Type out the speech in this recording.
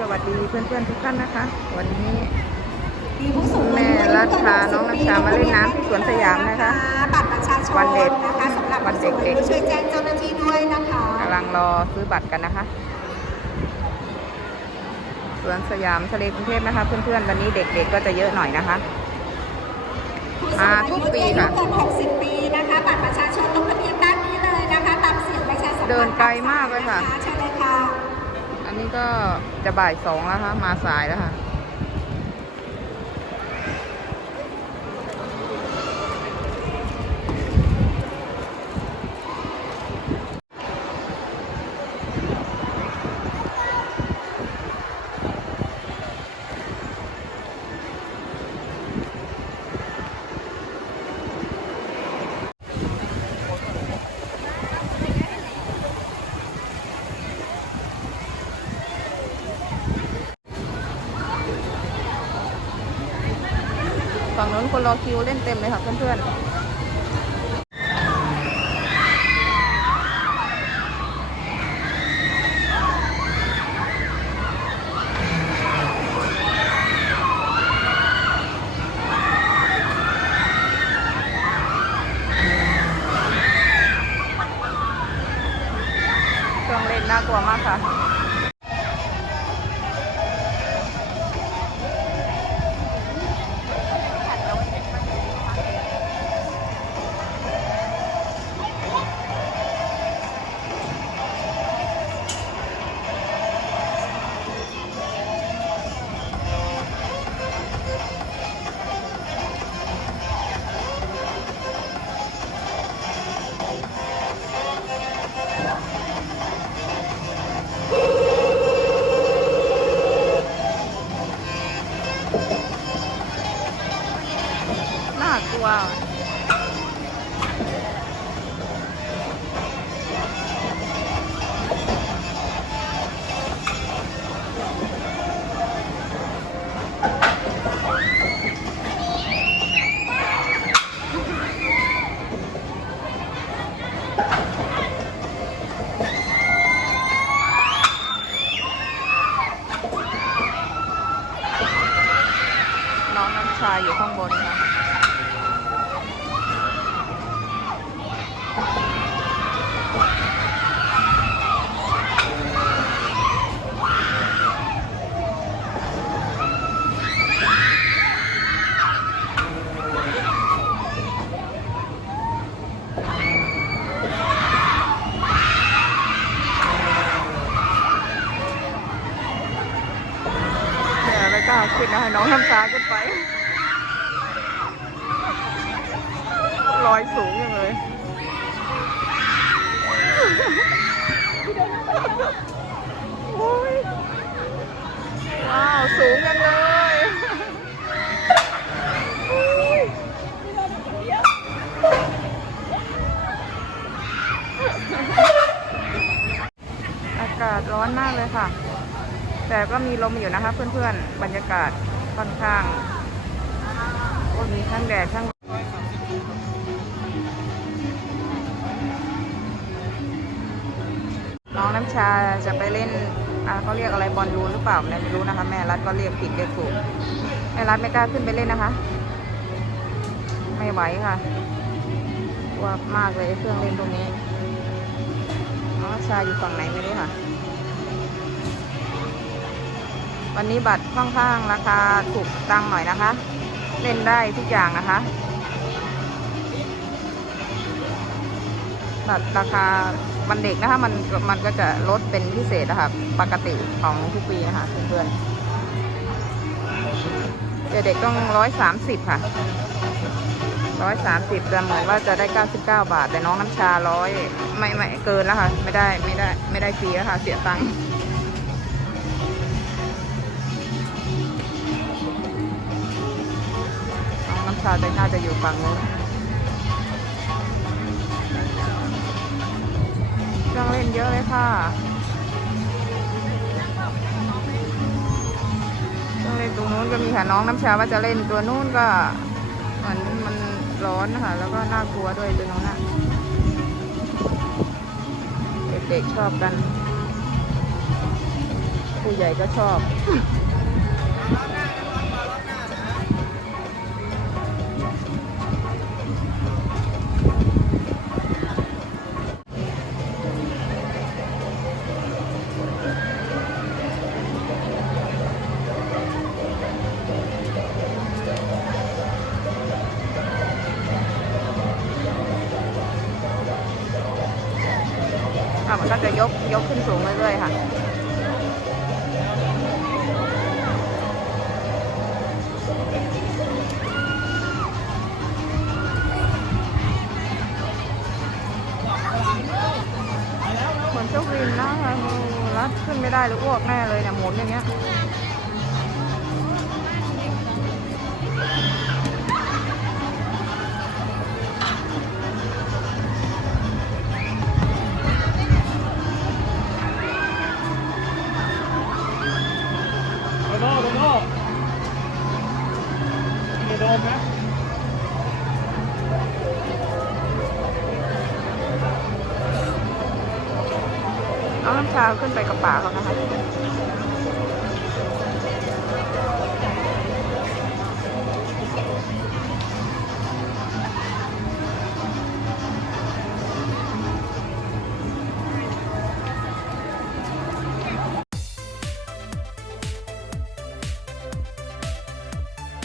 สวัสดีเพื่อนๆทุกท่านนะคะ วันนี้มีผู้สูงอายุแม่รัชชาน้องรัชชามาเล่นน้ำที่สวนสยามนะคะบัตรประชาชนวันเด็กนะคะสำหรับวันเด็กๆผู้สูงอายุช่วยแจ้งเจ้าหน้าที่ด้วยนะคะกำลังรอซื้อบัตรกันนะคะสวนสยามทะเลกรุงเทพนะคะ เพื่อนๆวันนี้เด็กๆก็จะเยอะหน่อยนะคะผู้สูงอายุทุกปีที่อาค่ะยุเกิน60 ปีนะคะบัตรประชาชนลงทะเบียนด้านนี้เลยนะคะตามเสียงประชาสัมพันธ์เดินไกลมากเลยค่ะ นี่ก็จะบ่ายสองแล้วค่ะ มาสายแล้วค่ะ นู้นคนรอคิวเล่นเต็มเลยค่ะเพื่อนๆเครื่องเล่นน่ากลัวมากค่ะ กล้าขึ้นนะให้น้องน้ำชาขึ้นไปลอยสูงยังเลยว้าว สูงยังเลยอากาศร้อนมากเลยค่ะ แต่ก็มีลมอยู่นะคะเพื่อนๆ บรรยากาศค่อนข้างโอ้มีทั้งแดดทั้งน้องน้ำชาจะไปเล่นเขาเรียกอะไรบอลลูนหรือเปล่าไม่รู้นะคะ แม่รัดก็เรียกผิดเรียกถูกแม่รัดไม่กล้าขึ้นไปเล่นนะคะ ไม่ไหวค่ะกลัวมากเลยเครื่องเล่นตรงนี้น้องน้ำชาอยู่ฝั่งไหนไม่รู้ค่ะ วันนี้บัตรค่อนข้างราคาถูกตังค์หน่อยนะคะ เล่นได้ทุกอย่างนะคะ บัตรราคาวันเด็กนะคะ มันมันก็จะลดเป็นพิเศษนะคะปกติของทุกปีนะคะเพื่อนๆเด็กต้องร้อยสามสิบค่ะร้อยสามสิบจะเหมือนว่าจะได้เก้าสิบเก้าบาท แต่น้องน้ำชาร้อยไม่ไม่เกินแล้วค่ะ ไม่ได้ไม่ได้ไม่ได้ฟรีแล้วค่ะ เสียตังค์ น้องน้าจะน่าจะอยู่ฝั่งนู้นเครื่องเล่นเยอะเลยค่ะเครื่องเล่นตรงนู้นก็มีค่ะน้องน้ำชาว่าจะเล่นตัวนู้นก็เหมือนมันร้อนนะคะแล้วก็น่ากลัวด้วยตัวนู้นน่ะเด็กๆชอบกัน ผู้ใหญ่ก็ชอบ ค่ะมันก็จะยกยกขึ้นสูงเรื่อยๆค่ะเหมือนเจ้าวินนะรัดขึ้นไม่ได้หรืออ้วกแน่เลยเนี่ยหมุนอย่างเงี้ย น้ำชาขึ้นไปกับป่าเขานะคะ